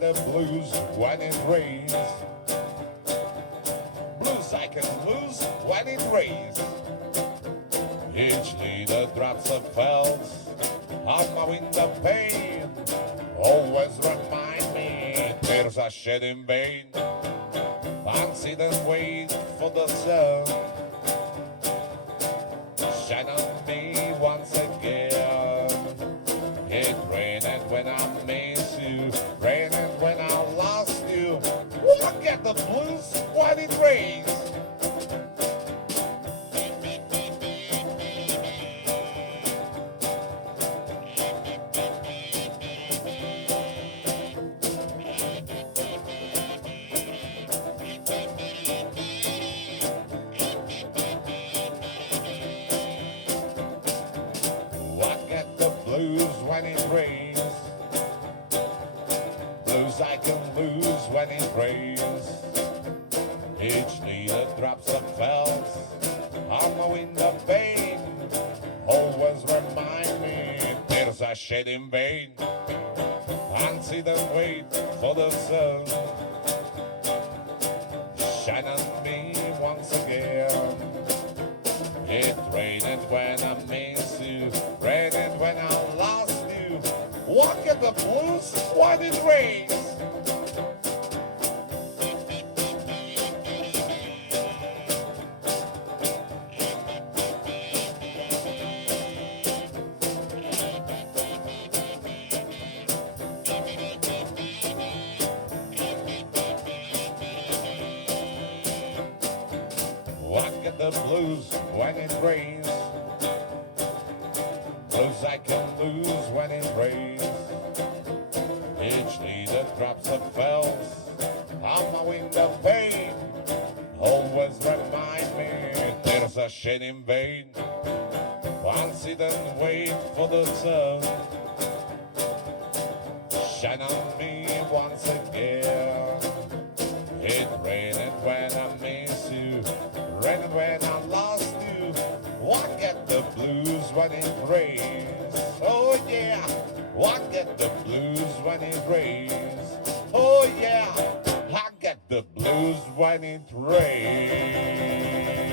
get the blues when it rains. Blues I can lose when it rains. Each little drops of felt on my window pane always remind me tears are shed in vain. And sit and wait for the sun shine on me once again. It rained when I miss you, rained when I lost you. I get the blues when it rains. Blues when it rains. Blues I can lose when it rains. Each little drops of felt on the window pane always remind me tears are shed in vain. And sit and wait for the sun shine on me once again. It rained when I miss you, rained when I lost you. Walk at the blues when it rains. Walk at the blues when it rains. Blues I can lose when it rains. Each little drops of felt on my window pane always remind me tears are shed in vain. I'll sit and wait for the sun shine on me once again. It rained when I miss you, rained when I lost you. Walk at the blues when it rains. Oh yeah, walk at the blues when it rains. Oh yeah, I get the blues when it rains.